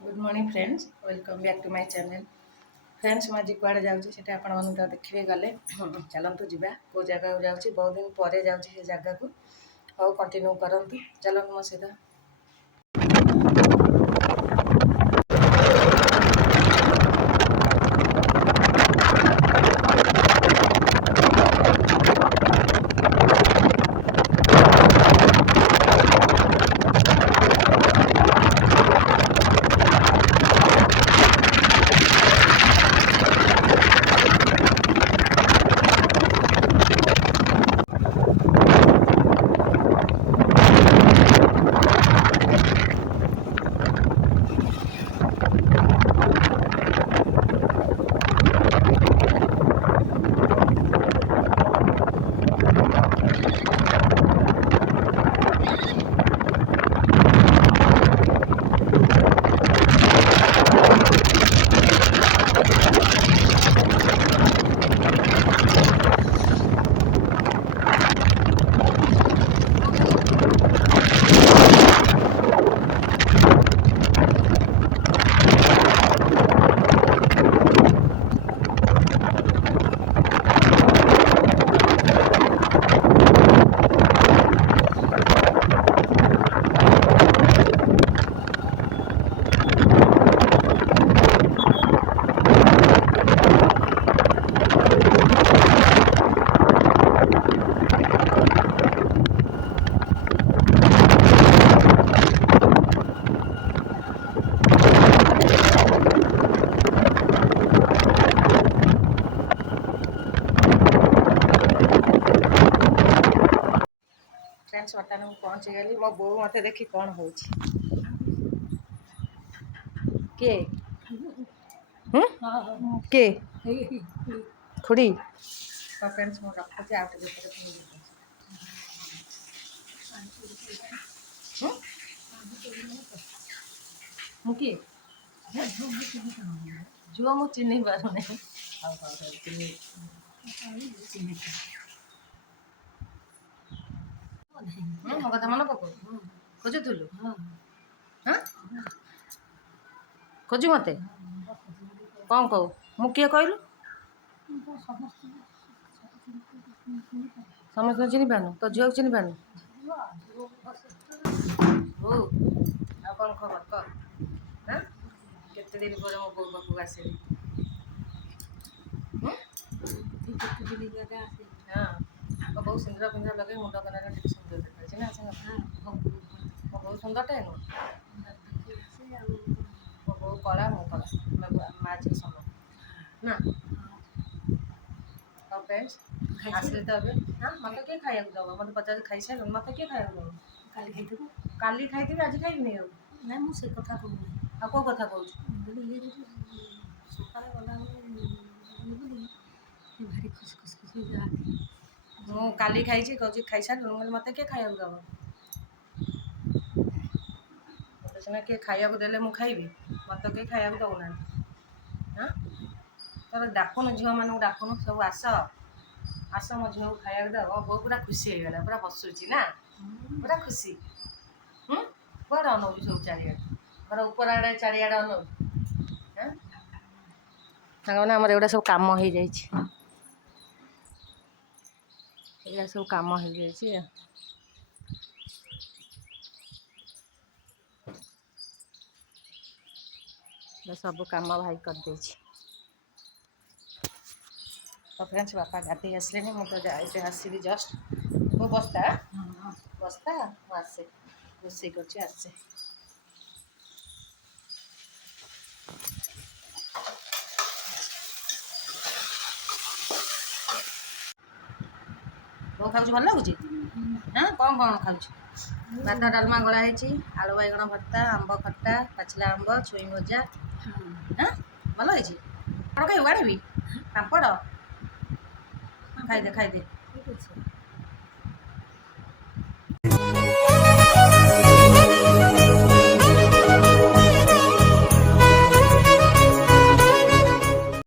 Good morning friends, welcome back to my channel. Friends मैं आज कुआड़े जाऊँगी सेटा आपण तो देखिए गले चलतु जा कौ जगह जाऊँगी बहुत दिन पर जाऊँगी से जगह को और कंटिन्यू करंतु चलतु मो सहित। फ्रेंड्स वर्तमान मुझे पहुँची गली मो बो मत देखी कौन हो किए किए खुड़ी तो फ्रेंड्स मुझे रखुची आउट मुझे झुआ मुझे चिन्ह पार मो कथा मन पक खोजुलु हाँ खोजु मत कौन कहू मु किए कहलु समस्त चिन्ह पानु तो झील चिन्ह पानु हो आ कौन खबर कह हाँ केते दिन पर मो बो पाखक आसली हाँ तो बहुत सुंदर पिंदर लगे मुंड कनार सुंदर देखा ना मो बहुत सुंदर टे मो बो कला मो कला माझी सम ना तो फ्रेंड्स आसले तो अबे हाँ मत किए खाया दब मत पचास खाई सारे मत किए खाया दब काली खाई आज खाई नहीं ना मुझे कथा कहूँ आ कौ कथा कहूँ भारी खुश खुश खुश मु काली खाई कहूँ खाई सारे मत किए खाया दब मत सीना किए खाया देले मु खाइबी मत किए खाया दौना हाँ तर डाकुन झील मानू डाकुन सब आस आस मो झील खाया दब बो पूरा खुशी हो गला पूरा हसुची ना पूरा खुशी कौन अनौलु सब चारिड़े घर ऊपर आड़े चारिड़े अनौ हाँ साने आम एगुड़ा सब कम हो जा सब कम हो जा सब कम भाई करदे तो फ्रेंड्स बापा गाधे आसले मुझे आसली जस्ट वो बस्ता बस्ता मुझे रोसे कर आसे वो खाऊ भल लगुच हाँ कौन कौन खाऊ भात डालमा गला आलू बैगण भर्ता आंब खट्टा पाचिला आंब छुई भजा हाँ भल है कौन खाई आड़बी पापड़ खाईदे